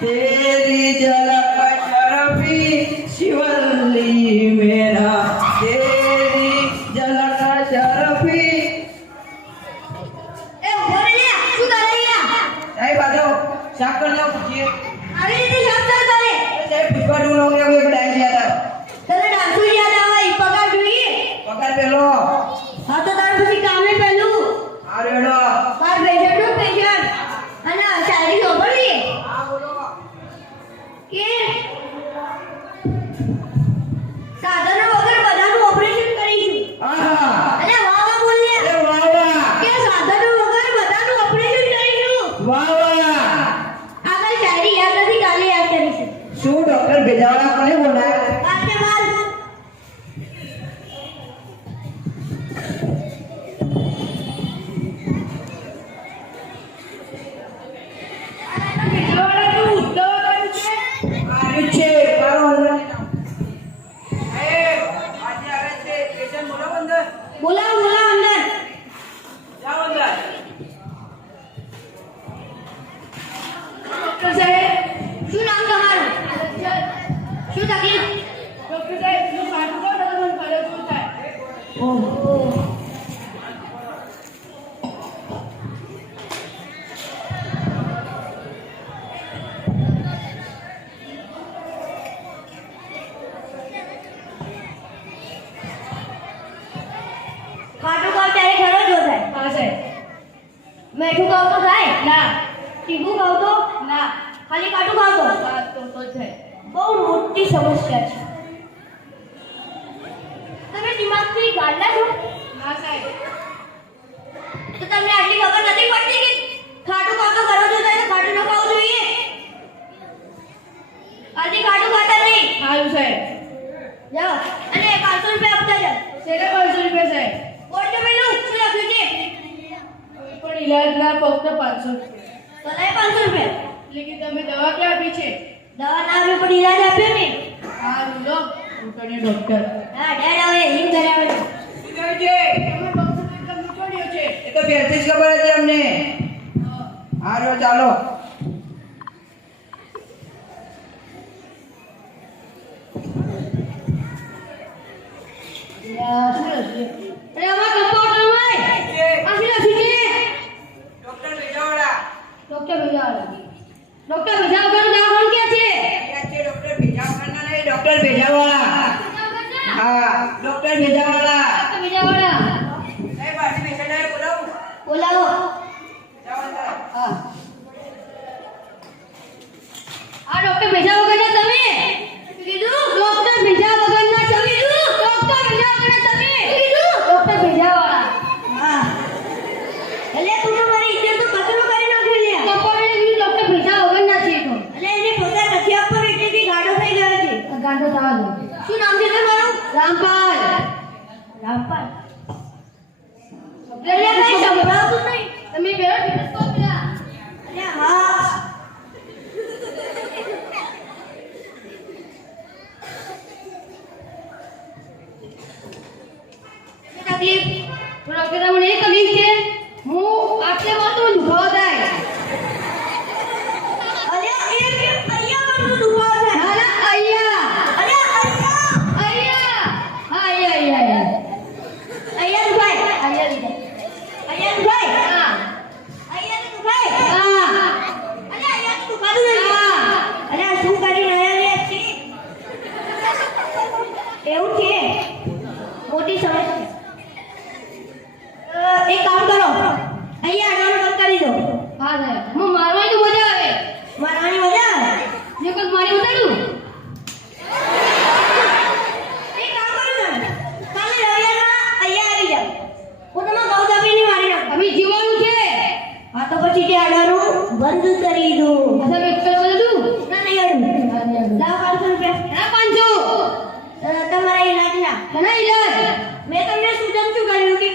तेरी झलक शरफी शिवल्ली मेरा तेरी झलक शरफी એ બોલે લે શું કરે યાર साहब आ जाओ साफ कर जाओ पूछिए આવી રીતે શબ્દ કરે साहब पुष्पा टू लोग ने एक डांस किया था તને ડાન્સ યાદ આવે ઈ પગાર જોઈએ पकड़ पे लो હા તો તાર પછી કામે પહેલું आ रेडो બાર પેશન્ટ અને શાયરી સાંભળવી हां बोलो કે સાધનો વગર બધાનું ઓપરેશન કરીશું आहा અરે વાહ વાહ બોલીએ अरे वाह वाह કે સાધનો વગર બધાનું ઓપરેશન કરીશું वाह वाह આગળ શાયરી યાદ નથી કાલે યાદ કરીશું शू डॉक्टर भेजावाला कोने बोला કાલે બાદ आरे छे बारो अंदर ए आज आवे छे पेशेंट बोलो अंदर બોલાવો બોલાવો અંદર जाओ अंदर ડોક્ટર સાહેબ શું નામ તમારું શું તકલીફ डॉक्टर साहब जो काटू को तो मन करे होता है ઓહો ખાટું ખાવ ત્યારે ખરો જ થાય हां साहब મીઠું ખાવ તો થાય ना તીખું ખાવ તો ना ખાલી ખાટું ખાવ તો बात तो है બહુ મોટી સમસ્યા છે તમે દિમાગથી ગાંડા છો हां साहब તો તમને આટલી ખબર નથી પડતી કે ખાટું ખાવ તો ખરો જ થાય તો ખાટું ન ખાવું જોઈએ આજે ખાટું ખાતા નહીં हां साहब જાઓ અને 500 રૂપિયા આપતા જાઓ सेले 500 रुपए साहब બોલ તો પેલું શું લખ્યું છે પણ ઇલાજના ફક્ત 500 તો લઈ 500 રૂપિયા લેકિન તમે દવા ક્યાં આપી છે દવા ના આવ્યો પણ ઈલાજ આપ્યો ને હા રૂલો ઉકળ્યો ડોક્ટર હા ડર આવે હિંગ કરાવે શું છે તમે ડોક્ટર એકદમ ઉકળ્યો છે એ તો પહેરથી જ ખબર હતી અમને હા જો ચાલો અરે આમાં કમ્પાઉન્ડર હોય આ શું લખ્યું છે ડોક્ટર ભેજાવાળા ડોક્ટર ભેજાવાળા ડોક્ટર ભેજાવાળાનું દવાખાનું ક્યાં છે અહીંયા છે ડોક્ટર ભેજાવાળા નહીં ડોક્ટર ભેજાવાળા હા ડોક્ટર ભેજાવાળા ડોક્ટર ભેજાવાળા સાહેબ આજે પેશન્ટ આવે બોલાવું બોલાવો જાઓ અંદર હા આ ડોક્ટર ભેજા વગરના તમે કીધું ડોક્ટર ભેજા વગરના તમે કીધું ડોક્ટર ભેજા વગરના તમે કીધું ડોક્ટર ભેજાવાળા હા એટલે તું તો મારી ઇજ્જત તો કચરો કરી નાખ્યો લે કપડે કીધું ડોક્ટર ભેજા વગરના છે તો એટલે એને પોતા નથી આપવા એટલેથી ગાડો થઈ ગયો છે ગાડો થવા દો શું નામ છે તમારું રામપાલ રામપાલ એટલે કઈ સંભળાવતું નહીં તમે બેરો ટેલિસ્કોપ લા અરે હા તકલીફ થોડો કે તમને એ તકલીફ છે હું આટલે વાતો દુખાવો થાય અરે એ કે અહીંયા વાતો દુખાવો થાય અરે અહીંયા અરે અહીંયા અહીંયા હા અહીંયા અહીંયા દુખાય અહીંયા દુખાય હા અહીંયા દુખાય હા અરે અહીંયા દુખાતું નથી હા અરે શું કરી રહ્યા રે છે એવું છે મોટી સમસ્યા એક કામ કરો અહીંયા આડવાનું બંધ કરી દો હા સાહેબ હું મારવાની તો મજા આવે મારવાની મજા આવે જે કોઈ મારી ઉતારું એક કામ કરો ને કાલે રવિવારમાં અહીંયા આવી જાવ હું તમને ગૌ દાબીને મારી નાખું અમે જીવવાનું છે હા તો પછી તે આડવાનું બંધ કરી દો સાહેબ એક કરો દઉં ના નહીં આડું લાવ 500 રૂપિયા ના 500 તમારા ઈલાજના ઘણા ઈલાજ મેં તમને સૂચન શું કર્યું કે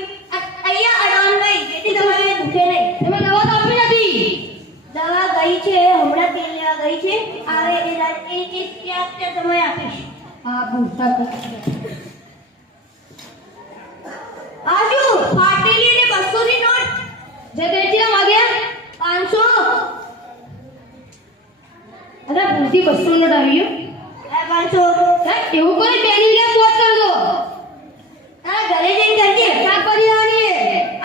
અહીંયા અડવાનું નહીં જેથી તમારે દુખે નહીં તમે દવા તો આપી નથી દવા ગઈ છે હમણાં તેલ લેવા ગઈ છે આવે એ ત્યાં સમય આપીશ હા પૂછતા આજુ ફાટેલી ને 200 ની નોટ જે દેચીના માગ્યા 500 ભૂલથી 200 નોટ આવી ગયો. 500. એવું કરે બેની લે પોત કર દો. તારા ઘરે જઈને કરજે. શાકભાજી લાવવાની.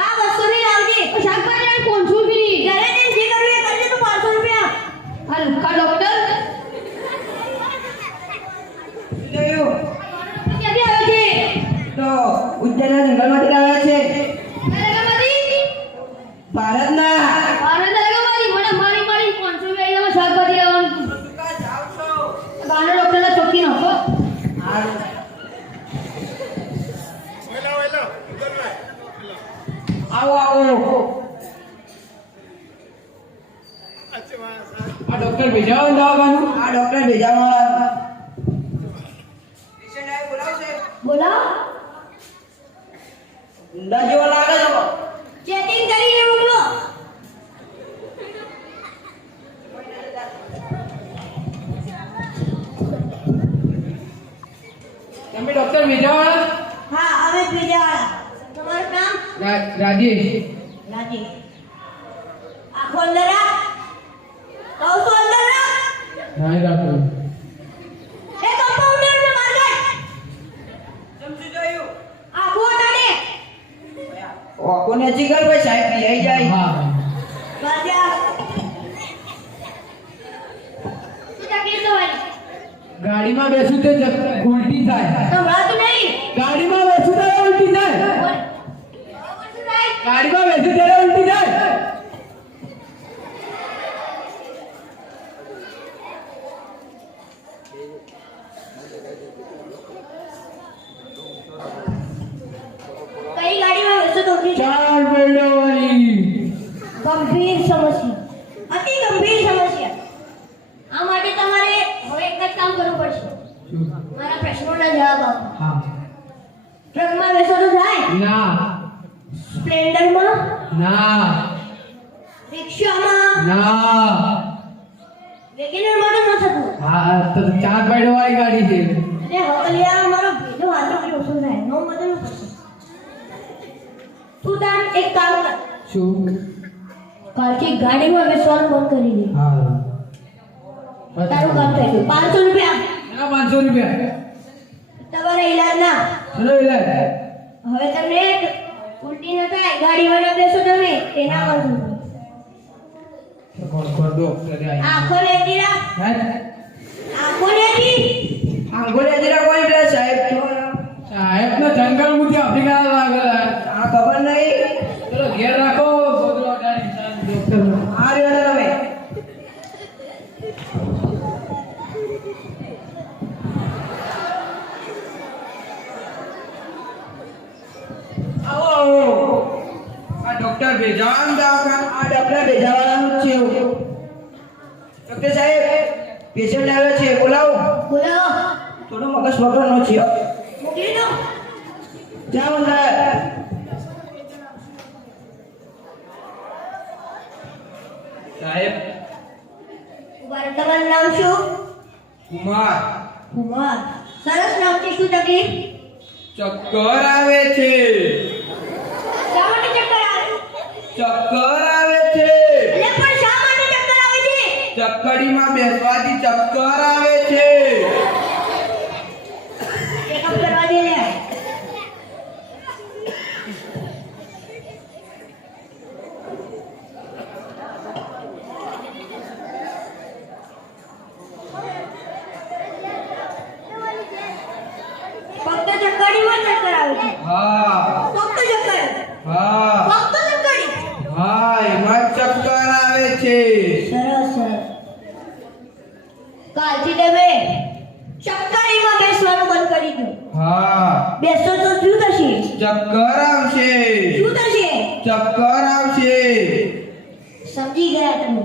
આ 200 ની લાવજે. શાકભાજી લાવ 500 રૂપિયાની. ઘરે જઈને જે કરવું એ કરજે તું 500 રૂપિયા. આ લુકા ડોક્ટર જોયું ક્યાંથી આવે છે? તો ઉજ્જૈનના જંગલમાંથી આવ્યા છે. નગરમાંથી? ભારતના. ભારત નગરમાંથી મને મારી 500 રૂપિયા શાકભાજી લાવવાનું. કા જાવ છો? ગાના ડોક્ટરના ચોકી નાખો. હારું. આવો આવો. આ ડોક્ટર ભેજાવાનું દવાખાનું આ ડોક્ટર ભેજાવાળા. પેશન્ટ આય બોલાવશે. બોલાવો. ઊંડા જેવો લાગે છો. ચેકિંગ કરીને મોકલો. તમે ડોક્ટર ભેજાવાળા હા અમે ભેજાવાળા. તમારું નામ? રાજેશ રાજી. આખો અંદર રાખ. કહું છું અંદર રાખ. હા ડોક્ટર એ કમ્પાઉન્ડર ને બહાર કાઢ. સમજી જોયું. આખો તાને. કોને જીગર ભાઈ સાહેબ લઈ જાય. હા બહાર જા. શું તકલીફ તો ભાઈ? ગાડીમાં બેસું તે ઉલટી થાય સંભળાતું નહીં. ગાડીમાં બેસું ત્યારે ઉલટી થાય બોલ. શું થાય? ગાડીમાં બેસું ત્યારે ઉલટી થાય કઈ ગાડીમાં બેસો તો ઉઠી જાય? 4 બેડોવાળી ગંભીર સમસ્યા. અતિ ગંભીર સમસ્યા. આ માટે તમારે હવે એક જ કામ કરવું પડશે. મારા પ્રશ્નોના જવાબ આપો. હા ટ્રકમાં બેસો તો જાય? ના સ્પ્લેન્ડરમાં? ના રિક્ષામાં? ના વેગેનરમાં તો ન થતું. હા તો 4 બેડોવાળી ગાડી છે અને હકલિયા મારો ભેજો હાથો કે ઓછો થાય. નો બદલવું પડશે. તું તાર એક કામ કર. શું કાલથી ગાડીમાં બેસવાનું બંધ કરી દે. હા તારું કામ થઈ ગયું. 500 રૂપિયા. ના 500 રૂપિયા તમારા ઈલાજના. ચલો ઇલાજ હવે તમને એક ઉલટી ન થાય ગાડીમાં ન બેસો તમે એના પર કોણ ડોક્ટર આવી આંખો લેતી રાખ. હે આંખો લેતી. આંગોળે જરા કોઈ પેલા સાહેબ છો. સાહેબ તો જંગલ મુથી આફ્રિકા લાગેલા આ ખબર નહીં. ચલો ઘેર રાખો ગોદડો ડાળી ડોક્ટર આ રહ્યો તમે. આવો આવો. આ ડોક્ટર ભેજાવાનું દવાખાનું આ ડોક્ટર ભેજાવાળાનું જ છે. ડોક્ટર સાહેબ પેશન્ટ આવ્યો છે બોલાવો. બોલાવો. થોડો મગજ વગરનો છે. મોકલી દો. જાઓ અંદર. સાહેબ ઉભા રહો. તમારું નામ શું? કુમાર કુમાર. સરસ નામ છે. શું તકલીફ? ચક્કર આવે છે શા માટે ચક્કર આવે? ચક્કર આવે છે એટલે પણ શા માટે ચક્કર આવે છે? ચક્કડીમાં બેસવાથી ચક્કર આવે છે ચેકઅપ કરવા દે લે. ફક્ત ચક્કડીમાં ચક્કર આવે છે. હા ફક્ત ચક્કર. હા ફક્ત ચક્કડી. હા એમાં જ ચક્કર આવે છે સરસ સરસ. કાલથી તમે ચક્કડીમાં બેસવાનું બંધ કરી દો. હા બેસો તો શું થશે? ચક્કર આવશે શું થશે? ચક્કર આવશે સમજી ગયા તમે.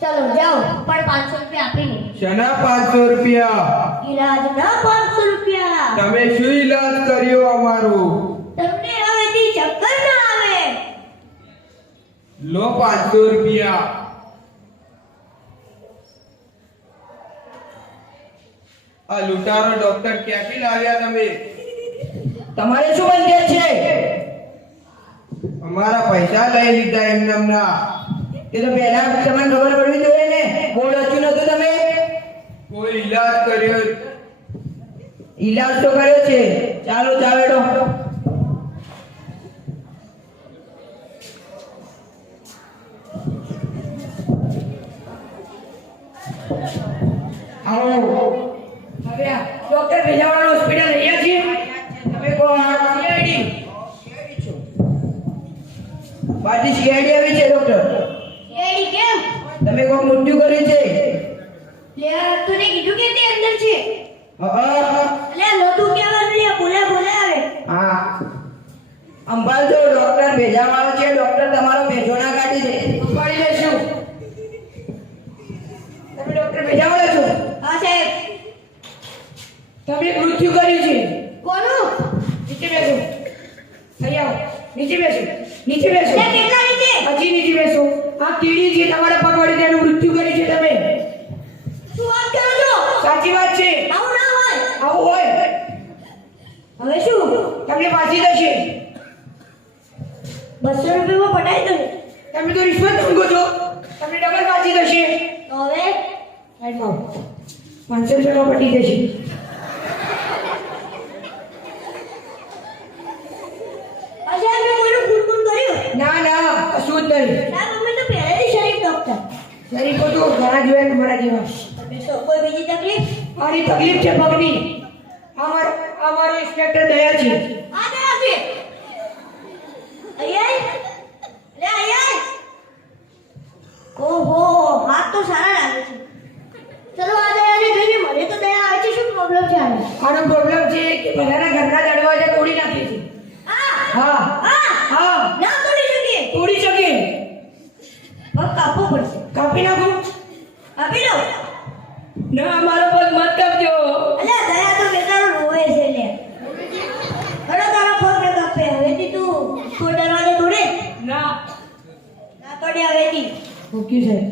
ચલો જાઓ પણ 500 રૂપિયા આપીને. શેના 500 રૂપિયા ઈલાજના 500 રૂપિયા. તમે શું ઈલાજ કર્યો અમારો તમને હવેથી ચક્કર ના આવે. લો 500 રૂપિયા આ લૂંટારો ડોક્ટર ક્યાંથી લાવ્યા તમે તમારે શું બંધ છે? અમારા પૈસા લઈ લીધા એમના એ તો પહેલા તમને ખબર પડવી જોઈએ ને. બોર્ડ હતું નતું તમે. કોઈ ઈલાજ કર્યો? ઈલાજ તો કર્યો છે. ચાલો ચાવેડો. આવો. હવે આ ડોક્ટર ભેજાવાળા હોસ્પિટલ અહીંયા છીએ. તમે કોણ? સીઆઈડી. પાછી સીઆઈડી આવી છે ડોક્ટર. એડી કેમ તમે કોઈ મૃત્યુ કર્યું છે? લે તને કીધું કે તે અંદર છે હા. લે નતું કેવાનું લે બોલે બોલે આવે હા. અંબાલજો ડોક્ટર ભેજાવાળો છે. ડોક્ટર તમારો ભેજો ના કાઢી દે. ઉપાડી લેશું. તમે ડોક્ટર ભેજાવાળા છો? હા સાહેબ તમે મૃત્યુ કર્યું છે. કોનું નીચે બેસો. અહીં આવો. નીચે બેસો. નીચે બેસો. લે કેટલા નીચે હજી નીચે બેસો. આ કીડી છે તમારા પકડી તેનું મૃત્યુ કર્યું છે તમે. શું વાત કરો છો સાચી વાત છે. આવું ના હોય આવું હોય હવે શું તમને પાછી જશે. 200 રૂપિયામાં પટાઈ દો ને. તમે તો રિશ્વત માંગો છો. તમને ડબલ પાછી જશે. તો હવે સાઈડમાં આવો. 500 રૂપિયામાં પટી જશે. અચ્છા મેં કોઈનું ખૂન કર્યું ના ના કશું જ નહીં. સાહેબ અમે તો પહેલેથી શરીફ ડોક્ટર શરીફો તો ઘણા જોયા મારા જેવા. તમે શું કોઈ બીજી તકલીફ મારી તકલીફ છે પગની. અમારો ઇન્સ્પેક્ટર દયા છે. આ દયા છે અહીંયા લે અહીંયા ઓહો હાથ તો સારા લાગે છે ચલો આ દયાને જોઈએ મને તો દયા આવે છે શું પ્રોબ્લેમ છે આને આનો પ્રોબ્લેમ છે કે બધાના ઘરના દરવાજા તોડી નાખે છે. હા હા ના તોડી શકીએ તોડી શકે. પગ કાપવો પડશે કાપી નાખો. કાપી લો ના મારો પગ મત કાપજો. અલ્યા દયા તો બેચારો રોવે છે લે હળો તારા પગ ને કાપે હવેથી તું કોઈ દરવાજો તોડે ના ના તોડે હવેથી ઓકે સાહેબ.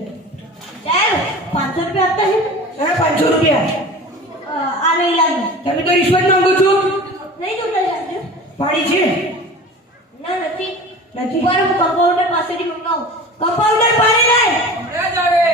સાહેબ 500 રૂપિયા આપતા છે અરે 500 રૂપિયા. આનો ઈલાજ તમે તો રિશ્વત માંગો છો. નહીં તોડે સાહેબ પાડી છે. ના નથી નથી. ઉપર હું કમ્પાઉન્ડર પાસેથી મંગાવું કમ્પાઉન્ડર પાડી લે હમણાં જ આવે.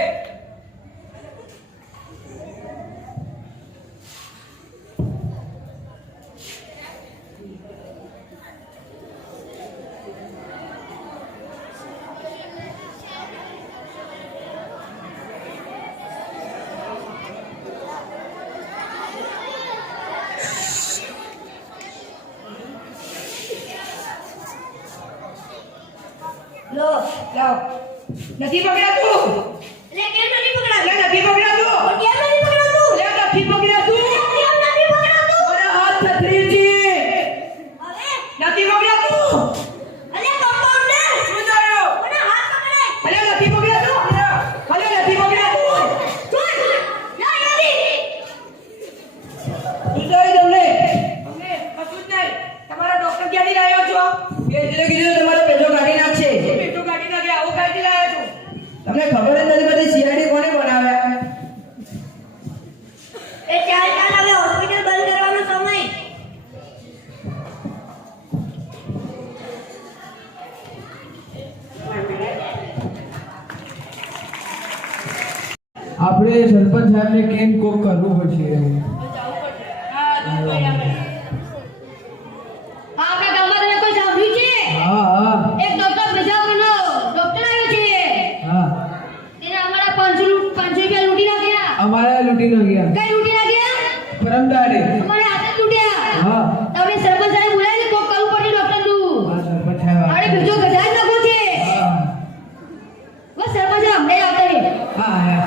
લો લાવ. નથી પકડાતું. એટલે કેમ નથી પકડાતું લે નથી પકડાતું. કેમ નથી પકડાતું લે નથી પકડાતું. કેમ નથી પકડાતું મારા હાથ થથરી છે. હવે નથી પકડાતું. અલ્યા કમ્પાઉન્ડર શું થયું? મને હાથ પકડાય અલે નથી પકડાતું. અલે નથી પકડાતું. છોડ ના યાદી શું થયું તમને? અમને કશું જ નહીં. તમારા ડોક્ટર ક્યાંથી લાવ્યો છો? બે એટલે કીધું તમારો પેજો કાઢી નાખશે. પેજો કાઢી નાખે આવું ક્યાંથી લાવ્યો છો? તમને ખબર જ નથી બધી સીઆઈડી કોને બનાવ્યા? એ ચાલ ચાલ હવે હોસ્પિટલ બંધ કરવાનો સમય આપણે સરપંચ સાહેબને કેમ કોક કરવું પડશે. આપણે ગામમાં તમે કોઈ સાંભળ્યું છે હા હા એક ડોક્ટર ભેજાવાનો ડોક્ટર આવ્યો છે હા તેને અમારા 500 રૂપિયા લૂંટી નાખ્યા અમારા લૂંટી ન ગયા કઈ લૂંટી નાખ્યા પરમદાડે. અમારે હાથે જ લૂંટ્યા હા તમે સરપંચ સાહેબ બોલાવીને કોક કરવું પડે ડોક્ટરનું હા સરપંચ સાહેબ અરે બીજો ગધા જ નાખો છે હા બસ સરપંચ સાહેબ અમને આવતા રહે હા હા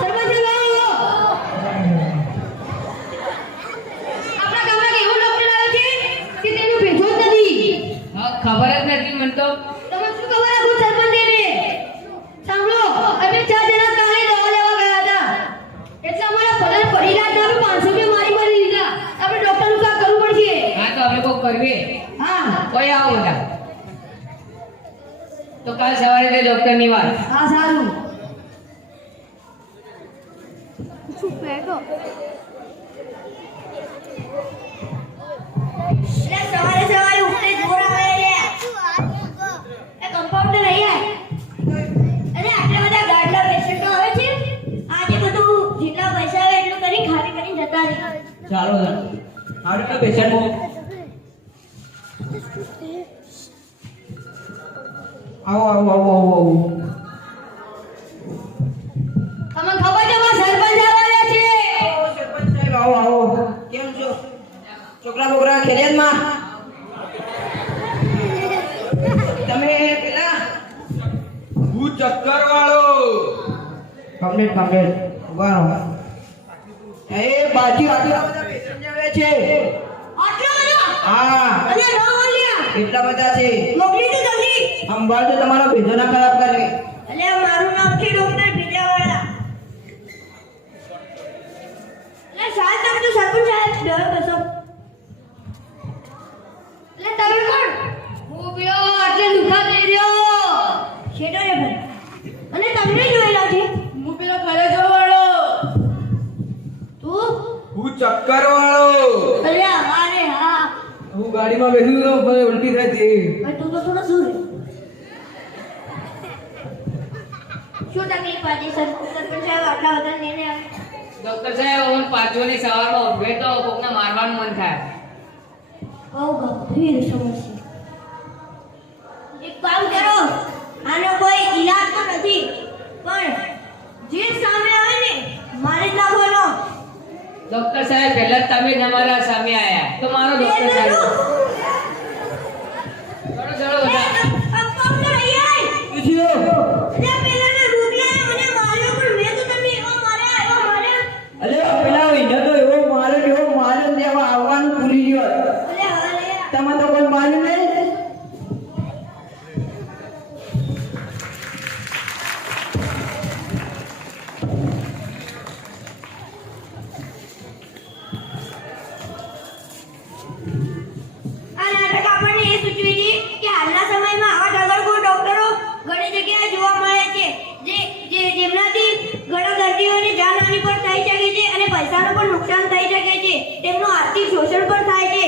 સરપંચ સાહેબ આવો આપણા ગામમાં એવો ડોક્ટર આવ્યો છે કે તેનો ભેજો જ નથી ખબર જ નથી મને તો. તમે શું ખબર આપો સરપંચ એને સાંભળો અમે 4 જણા કાલે દવા લેવા ગયા હતા એટલે અમારા ભલા પડી રહ્યા હતા અમે 500 રૂપિયા મારી લીધા આપણે ડોક્ટરનું કામ કરવું પડશે હા તો અમે કોઈ કરવી. હા કોઈ આવો બધા. તો કાલ સવારે તે ડોક્ટરની વાત. હા સારું સવારે સવારે ઉઠે જોર આવે લે એ કમ્પાઉન્ડર અહીંયા અરે આટલા બધા ગાડલા પેશન્ટો આવે છે આજે બધું જેટલા પૈસા ચાલો આવડે પેશન્ટ આવો આવો આવો આવો આવો તમને ખબર છે માં સરપંચ આવ્યા છે આવો સરપંચ સાહેબ આવો આવો કેમ છો છોકરા બોકરા ખેરિયાતમાં તમે પેલા હું ચક્કર વાળો કમ્પ્લીટ ઉભા રહો એ બાજુ આટલા બધા પેશન્ટ આવે છે આટલા બધા હા અને ન બોલ્યા એટલા બધા છે મોકલી દો જલ્દી સંભાળજો તમારો ભેજો ના ખરાબ કરે અલે મારું નામ છે ડોક્ટર બીજાવાળા લે સાહેબ તમે તો સરપંચ સાહેબ ડરો બસો લે તમે કોણ હું પેલો આટલે દુખા દઈ રહ્યો છેડો રે ભાઈ અને તમને જોયેલા છે હું પેલો કલેજો વાળો તું હું ચક્કર વાળો અરે અરે હા હું ગાડીમાં બેસી તો મને ઉલટી થઈ હતી ભાઈ તું તો થોડો શું રે શું તકલીફ પાડી સરપંચ સાહેબ આટલા બધા લઈને આવે ડોક્ટર સાહેબ હું પાંચોની સવારમાં ઉઠે તો કોકને મારવાનું મન થાય બહુ ગંભીર સમસ્યા એક કામ કરો આનો કોઈ ઈલાજ તો નથી પણ જે સામે આવે ને મારી જ નાખવાનો ડોક્ટર સાહેબ પહેલા જ તમે જ અમારા સામે આયા તો મારો ડોક્ટર સાહેબ ચલો ચલો બધા કમ્પાઉન્ડર અહીંયા પૂછ્યો અરે પેલાને રૂપિયાએ મને માર્યો પણ મેં તો તમને એવો માર્યા અલે પેલા વિધો તો એવો માર્યો ને એવા આવવાનું ભૂલી ગયો અરે અરે તમે તો કોઈ માર્યું નહીં આ નાટક આપણને એ સૂચવે છે કે હાલના સમયમાં આવા ઢગલખોર ડોક્ટરો ઘણી જગ્યાએ જોવા મળે છે જેમનાથી ઘણા દર્દીઓની જાનહાનિ પણ થઈ શકે છે અને પૈસાનું પણ નુકસાન થઈ શકે છે તેમનું આર્થિક શોષણ પણ થાય છે